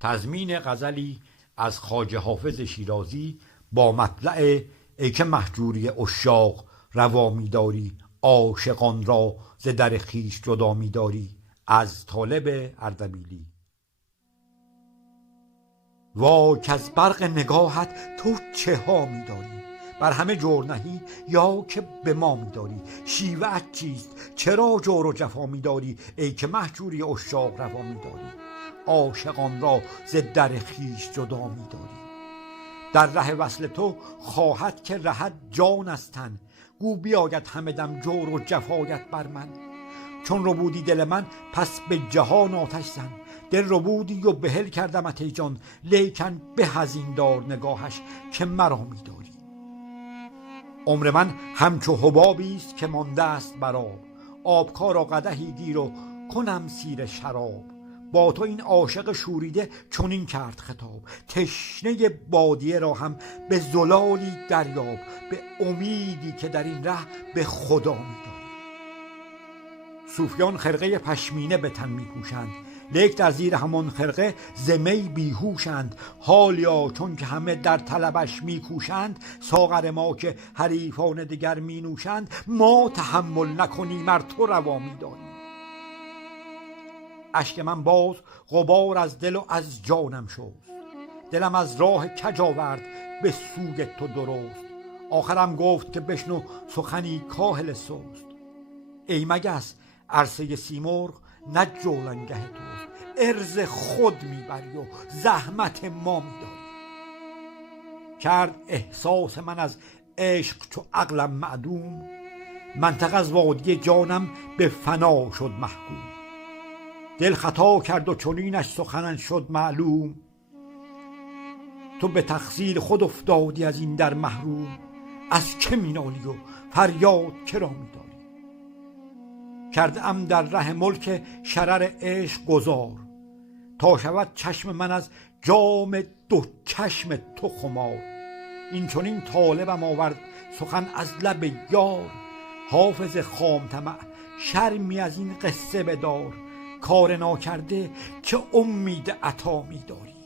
تضمین غزلی از خواجه حافظ شیرازی با مطلع ای که مهجوری عشاق روا می‌داری، عاشقان را ز در خویش جدا می‌داری. از طالب اردبیلی. وای کز برق نگاهت تو چه ها می‌داری، بر همه جور نهی یا که به ما می‌داری. شیوه‌ات چیست چرا جور و جفا می‌داری، ای که مهجوری عشاق روا می‌داری. عاشقان را ز در خویش جدا می‌داری. در ره وصل تو خواهد که رهد جان از تن، گو بیاید همه دم جور و جفایت بر من. چون ربودی دل من پس به جهان آتش زن، دل ربودی و بحل کردمت ای جان. لیکن به از این دار نگاهش که مرا می‌داری. عمر من همچو حبابی است که مانده است بر آب، آبکارا قدحی گیر و کنم سیر شراب. با تو این عاشق شوریده چنین کرد خطاب، تشنه بادیه را هم به زلالی دریاب. به امیدی که در این ره به خدا می‌داری. صوفیان خرقه پشمینه به تن می‌پوشند، لیک در زیر همان خرقه ز می بیهوشند. حالیا چون که همه در طلبش میکوشند، ساغر ما که حریفان دگر می نوشند. ما تحمل نکنیم ار تو روا می‌داری. اشک من باز غبار از دل و از جانم شست، دلم از راه کج آورد به سوی تو درست. آخرم گفت که بشنو سخنی کاهل سست، ای مگس عرصه سیمرغ نه جولانگه توست. عرض خود میبری و زحمت ما میداری. کرد احساس من از عشق چو عقلم معدوم، منطق از وادی جانم به فنا شد محکوم. دل خطا کرد و چنینش سخنن شد معلوم، تو به تقصیر خود افتادی از این در محروم. از که مینالی و فریاد کرا میداری. کرده ام در ره ملک شرر عشق گذار، تا شود چشم من از جام دو چشم تو خمار. این چنین طالبم آورد سخن از لب یار، حافظ خام طمع شرمی از این قصه بدار. کار ناکرده چه امید عطا می‌داری.